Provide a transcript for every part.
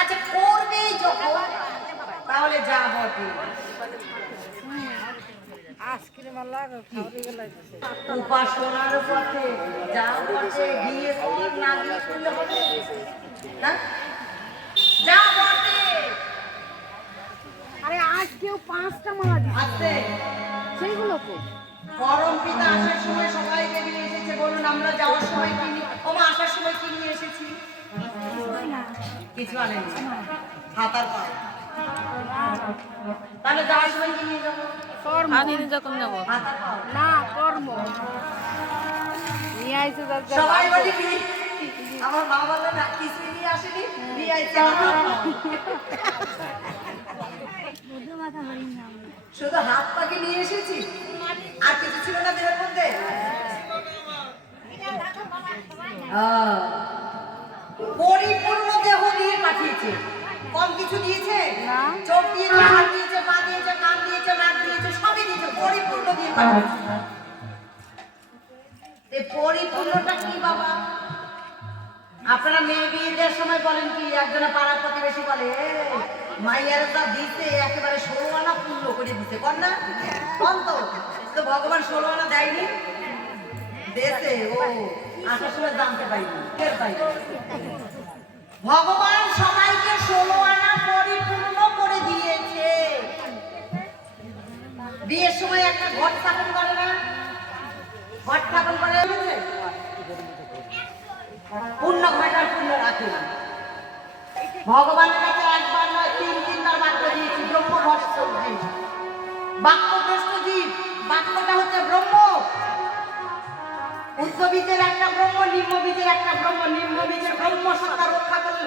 আচ্ছা করবে যখন তাহলে যা বটে উপাসনার পথে যা বটে বিয়ে কর না বিয়ে করলে হবে না যা বটে। আরে আজ কেউ 5টা মালা দিচ্ছে সেইগুলো তো পরম পিতা আসার সময় সবাইকে নিয়ে এসেছে। বলুন আমরা যাওয়ার সময় কি আসার সময় কি নিয়ে এসেছি? কিছু আনেনি, হাতার পা। তাহলে যাওয়ার সময় কি নিয়ে যাবো? না কর্ম নিয়ে আইছে সবাই বলি কি? আমার মা বললো না কিছুই নিয়ে আসেনি, নিয়ে আইছে শুধু হাত পাকে নিয়ে এসেছি, আর কিছু ছিল না দেহের মধ্যে। পরিপূর্ণ দেহ দিয়ে পাঠিয়েছে, কম কিছু দিয়েছে? চোখ দিয়েছে, হাত দিয়েছে, পা দিয়েছে, কান দিয়েছে, নাক দিয়েছে, সবই দিয়েছে, পরিপূর্ণ দিয়ে পাঠিয়েছে। পরিপূর্ণটা কি বাবা? আপনারা মেয়ে বিয়ে দেওয়ার সময় বলেন কি? একজনে পাড়ার প্রতিবেশী বলে মাইয়ার যা দিতে একেবারে 16 আনা পূর্ণ করে দিতে, কর না? কম তো ভগবান 16 আনা দেয়নি, দেশে ও আসার সময় জানতে পাইনি, টের পাইনি। ভগবান সবাইকে 16 আনা পরিপূর্ণ করে দিয়েছে। বিয়ের সময় একটা ঘট স্থাপন করে না? ঘট স্থাপন করে পূর্ণ ঘটার পূর্ণ রাখে। ভগবানের কাছে একবার নয় 3-3বার বাক্য দিয়েছি। ব্রহ্মভস্ত জীব, বাক্যগ্রস্ত জীব। বাক্যটা হচ্ছে ব্রহ্ম। উচ্চ বীজের একটা ব্রহ্ম, নিম্ন বীজের একটা ব্রহ্ম। নিম্ন বীজের ব্রহ্ম সত্তা রক্ষা করলে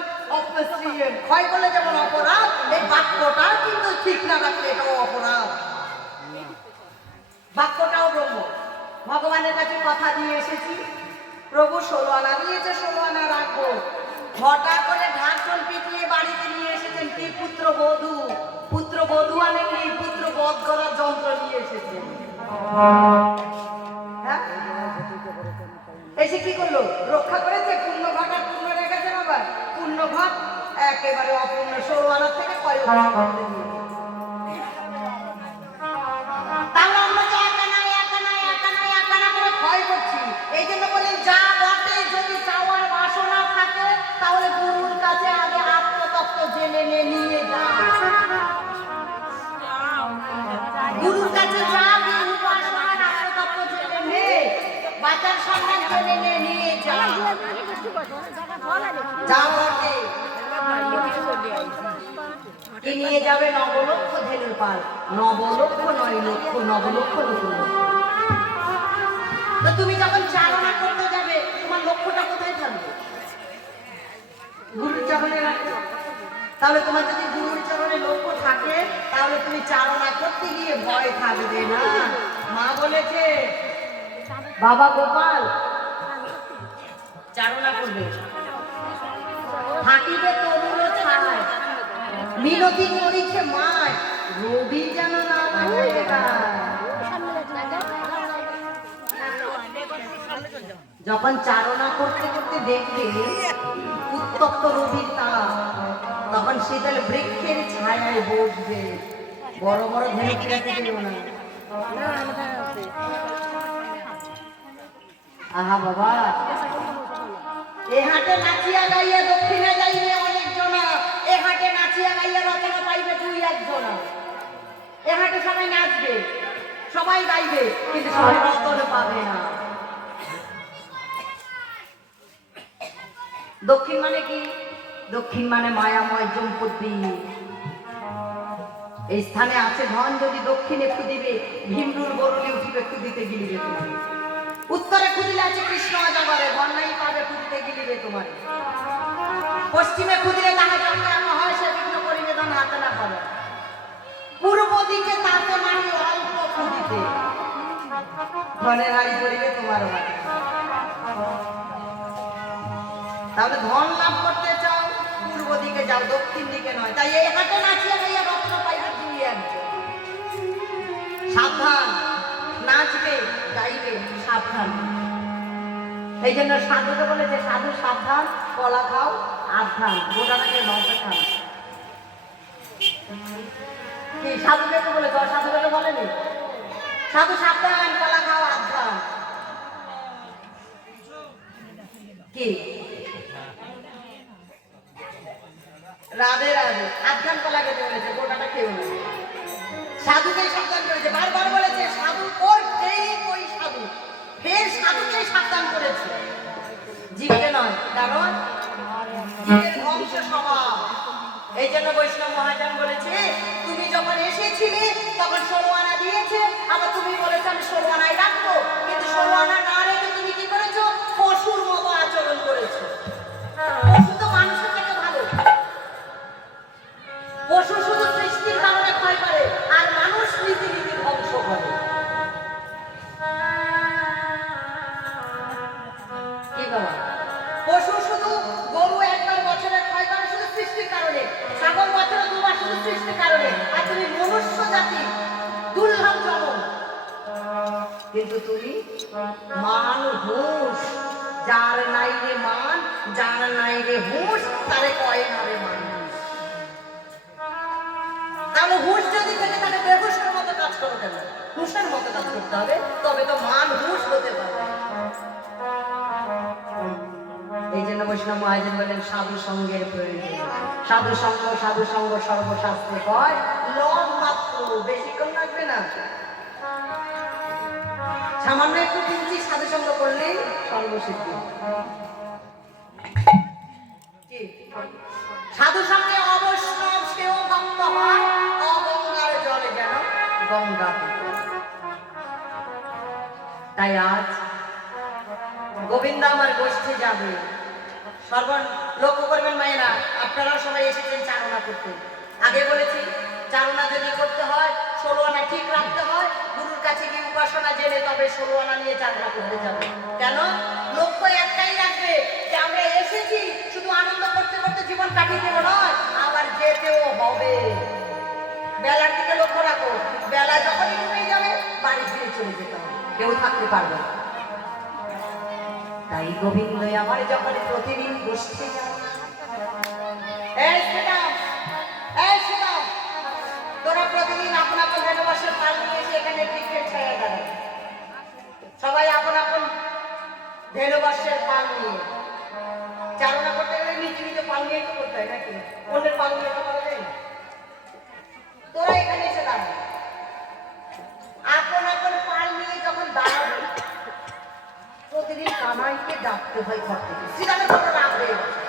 ক্ষয় করলে যেমন অপরাধ, এই বাক্যটা কিন্তু ঠিক না রাখলে এটাও অপরাধ। বাক্যটাও ব্রহ্ম। ভগবানের কাছে কথা দিয়ে এসেছি, প্রভু 16 আনা দিয়েছে, 16 আনা রাখবো। ঘটা করে ঢাকন পিটিয়ে বাড়িতে নিয়ে এসেছেন কি? পুত্র বধূ। পুত্র বধূ আনেননি, পুত্র বধ করার যন্ত্র নিয়ে এসেছেন। হ্যাঁ, এসে কি করলো? রক্ষা করেছে। পূর্ণ ঘটা পূর্ণ রেখেছেন, আবার পূর্ণ ঘট একেবারে অপূর্ণ 16 আনার থেকে কয় ভয় করছি। এই জন্য বলি যা বটে যদি চাওয়ার বাসনা থাকে তাহলে গুরুর কাছে আগে আত্মতত্ত্ব জেনে নিয়ে যা। গুরুর কাছে যা, গুরুর বাসনার আত্মতত্ত্ব জেনে নে, বাচ্চার সম্মান জেনে নিয়ে যা। যা বটে কি নিয়ে যাবে? নবলক্ষ ধেনুর পাল, নবলক্ষ 9 লক্ষ, নবলক্ষ নতুন। তো তুমি যখন চারণা করতে যাবে তোমার লক্ষ্যটা কোথায় থাকবে? গুরুর চরণে রাখবে। তাহলে তোমার যদি গুরুর চরণে লক্ষ্য থাকে তাহলে তুমি চারণা করতে গিয়ে ভয় থাকবে না। মা বলেছে বাবা গোপাল চারণা করবে, থাকিবে তরুণ ছায়, মিনতি করিছে মায়, রবি যেন না আসে। যখন চারণা করতে করতে দেখবে উত্তপ্ত রবির তারা, তখন সে তাহলে বৃক্ষের ছায়ায় বসবে। বড় বড় ধরে দেব না। আহা বাবা, এ হাটে নাচিয়া গাইয়া দক্ষিণে যাইবে অনেক জনা, এ হাটে নাচিয়া গাইয়া রচনা পাইবে 2-1 জনা। এ হাটে সবাই নাচবে, সবাই গাইবে, কিন্তু সবাই রতন পাবে না। দক্ষিণ মানে কি? দক্ষিণ মানে মায়াময় জম্পতি। এই স্থানে আছে ধন, যদি দক্ষিণে খুদিবে ভীমরুর বরুলি উঠিবে, খুদিতে গিলিবে তোমার। উত্তরে খুদিলে আছে কৃষ্ণ অজগরে, বন্যাই পাবে খুদিতে গিলিবে তোমার। পশ্চিমে খুদিলে তাহা জন্মে এমন হয় সে বিঘ্ন করিবে ধন হাতে না পাবে। পূর্ব দিকে তাতে মানি অল্প খুদিতে ধনের হাড়ি করিবে তোমার হাতে। তাহলে ধন লাভ করতে চাও পূর্ব দিকে যাও, দক্ষিণ দিকে নয়। তাই এই হাটে নাচিয়া গাইয়া রত্ন পাইবে 2-1 জন। সাবধান, নাচবে গাইবে সাবধান। এই জন্য সাধুকে বলেছে সাধু সাবধান, কলা খাও আধান, গোটাটাকে মাংস খান। কি সাধুকে তো বলেছে, সাধুকে তো বলেনি? সাধু সাবধান, কলা খাও আধান। কি রাধে রাধে, আধান কলা খেতে বলেছে, গোটাটা খেয়েও না। সাধুকে সাবধান করেছে, বারবার বলেছে সাধু ওর যেই ওই সাধু, ফের সাধুকে সাবধান করেছে, জীবকে নয়, কারণ জীবের ধ্বংস স্বভাব। এই জন্য বৈষ্ণব মহাজন বলেছে তুমি যখন এসেছিলে তখন 16 আনা দিয়েছে, আবার তুমি বলেছো আমি 16 আনাই রাখবো, কিন্তু 16 আনা না রেখে তুমি কি করেছো? পশুর মতো আচরণ করেছো। পশু তো মানুষের থেকে ভালো। পশু শুধু সৃষ্টির কারণে ক্ষয় করে, আর মানুষ নীতি ধ্বংস করে। কি বাবা, পশু শুধু গরু একবার বছরে ক্ষয় করে শুধু সৃষ্টির কারণে, ছাগল বছরে 2 বার শুধু সৃষ্টির কারণে, আর তুমি মনুষ্য জাতি দুর্লভ জন্ম। কিন্তু তুমি মানুষ, যার নাই রে মান, যার নাই রে হুঁশ, তারে কয় না রে মানুষ। তাহলে হুঁশ যদি থেকে তাহলে বেহুশের মতো কাজ করো কেন? হুঁশের মতো কাজ করতে হবে, তবে তো মান হুঁশ হতে পারবে। এই জন্য বৈষ্ণব মহাজন বলেন সাধু সঙ্গের প্রয়োজন। সাধু সঙ্গ সর্বশাস্ত্রে কয়, লম মাত্র, বেশিক্ষণ লাগবে না। সামান্য একটু কিঞ্চিত সাধু সঙ্গ করলেই সর্বসিদ্ধি। সাধু সঙ্গে অবৈষ্ণব সেও ভক্ত হয়, অগঙ্গার জলে যেন গঙ্গা। তাই আজ গোবিন্দ আমার গোষ্ঠী যাবে, সর্বন লক্ষ্য করবেন মায়েরা, আপনারাও সবাই এসেছেন চারণা করতে। আগে বলেছি চারণা যদি করতে হয় 16 আনা ঠিক রাখতে হয়, গুরুর কাছে গিয়ে উপাসনা জেনে তবে 16 আনা নিয়ে চারণা করতে যাবে। কেন? লক্ষ্য একটাই রাখবে যে আমরা এসেছি শুধু আনন্দ করতে করতে জীবন কাটিয়ে দেবো নয়, আবার যেতেও হবে। বেলার দিকে লক্ষ্য রাখো, বেলা যখনই ডুবে যাবে বাড়ি ফিরে চলে যেতে হবে, কেউ থাকতে পারবে না। তাই গোবিন্দ আমার যখন প্রতিদিন গোষ্ঠী যায়, তোরা প্রতিদিন আপন আপন ধনুবাসের পাল নিয়ে এসে এখানে ক্রিকেট খেলা দাঁড়ায়। সবাই আপন আপন ধনুবাসের পাল নিয়ে চারণা করতে গেলে নিজে পাল নিয়ে তো করতে হয় নাকি? অন্যের পাল নিয়ে তো করা যায় না। তোরা এখানে এসে দাঁড়ায় আপন আপন পাল নিয়ে যখন দাঁড়াবে, প্রতিদিন কানাইকে ডাকতে হয় ঘর থেকে, সেখানে কোনো রাগ হয়ে গেছে।